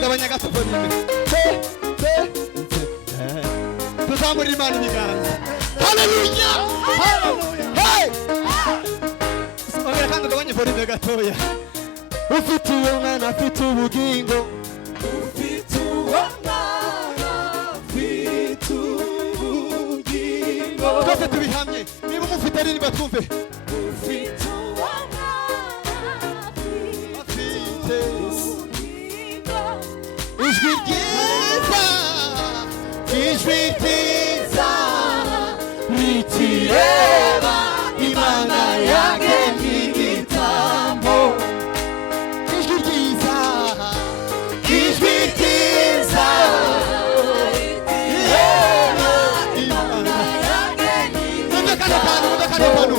gabanya gato volume. Tuzamurira Imana ibiganza. Hallelujah. Hey. Ongera kandi gabanya volume gatoya. Ufite umwana afite ubugingo. Ufite umwana afite ubugingo. Twese tubihamye. Niba umufite ari niba twumve. Ufite umwana afite ubugingo. Ijwi ryiza. Ijwi ryiza. Ritireba Imana yagennye igitambo. Ijwi ryiza. Ijwi ryiza. Ritireba Imana yagennye igitambo.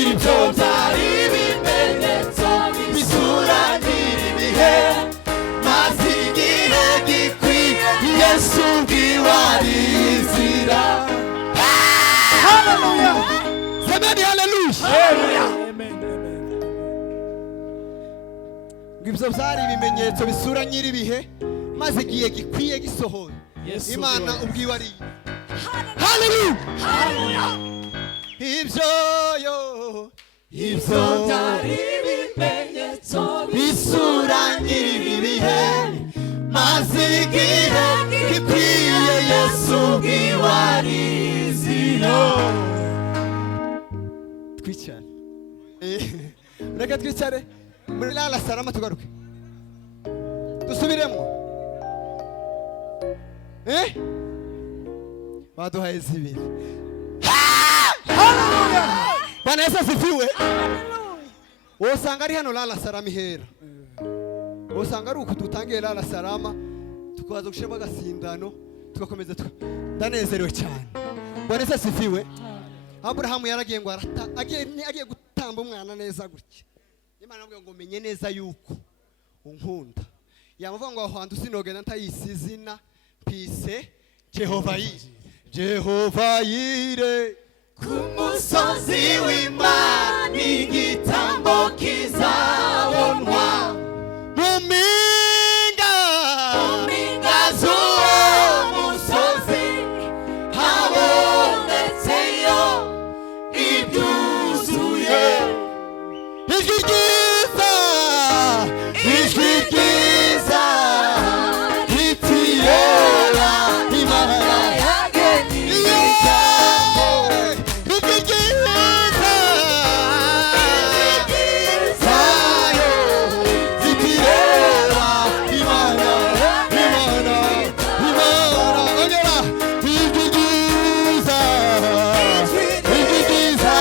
Ibyo byari ibimenyetso bisuranira ibihe. Maze igihe gikwiye Yesu bwiwarizira. Hallelujah. Semeni hallelujah. Amen. Ibyo byari ibimenyetso bisuranyira ibihe. Maze igihe gikwiye gisohoye. Imana ubwiwari. Hallelujah. Ibyo byari ibimenyetso bisuranyira ibihe. Maze igihe gikwiye Yesu bwiwarizira. Twicare. Reka twicare. Muri la salama tugaruke. Dusubiremo. Waduhaye zibiri. Hallelujah. Bwana Yesu asifiwe. Usanga ari hano la salama ihera. Usanga ari uko dutangiye la salama tukaza gushema gasindano tugakomeza ndanezerewe cyane. Bwana Yesu asifiwe. Abrahamu yaragiye ngo agiye gutamba umwana neza gutya. Imana amubwiye ngo menye neza yuko unkunda. Yamuvuga ngo ahantu sinogenda ntayisizina pise Jehova yire kumusozi w'Imana igitambo kizabonwa muminga z'uwo musozi habonetseyo ibyuzuye. Ijwi ryiza ritireba Imana yagennye igitambo. Ijwi ryiza ritireba Imana. Ongera. Ijwi ryiza ritireba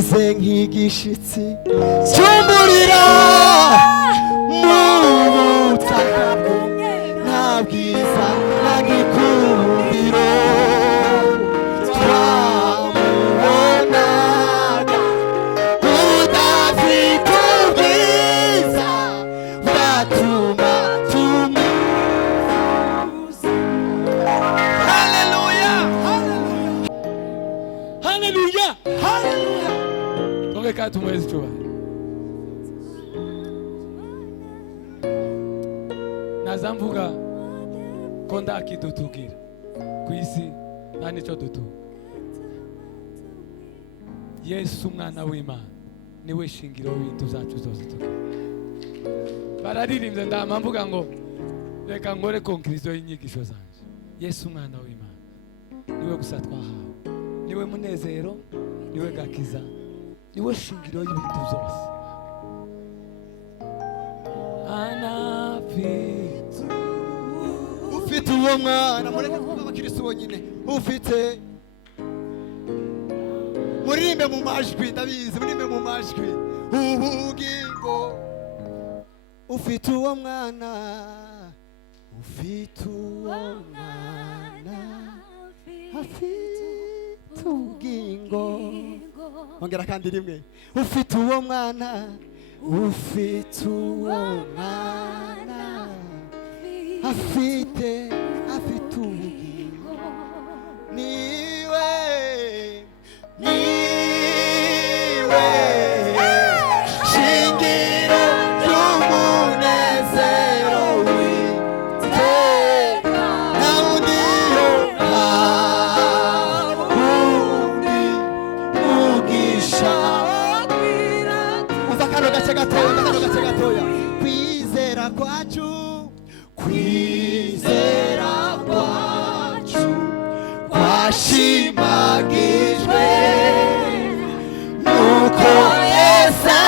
meze nk'igishitsi cy'umuriro mu butaka nta bwiza nta gikundiro twamubonaga udafite ubwiza bwatuma tumufuza. Haleluya, haleluya, haleluya. Reka tumwezi chuba. Nazamvuga konda akidutugira kwisi nani cyo dutu. Yesu umwana w'Imana niwe shingiro w'ibintu zacu zose tugira. Bararirimbye ndamamvuga ngo reka ngore konkirizo y'inyigisho zanje. Yesu umwana w'Imana niwe gusa twahawe, niwe munezero, niwe gakiza, niwe shingiro y'ibintu zose. Anafite ufite uwo mwana mureke kuba abakristo bonyine ufite muririmbe mu majwi ndabizi muririmbe mu majwi ubugingo ufite uwo mwana ufite uwo mwana afite ubugingo ongera kandi rimwe ufite uwo mwana ufite uwo mwana afite ubugingo niwe shingiro ry'umunezero w'iteka nta wundi mugisha. Umva kano gace gatoya kwizera kwacu kwashimagijwe nuko Yesu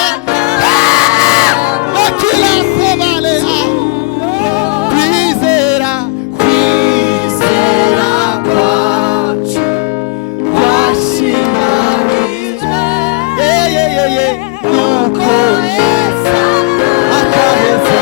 bakirasobale kwizera kwacu kwashimagijwe nuko Yesu akaheze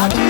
Akira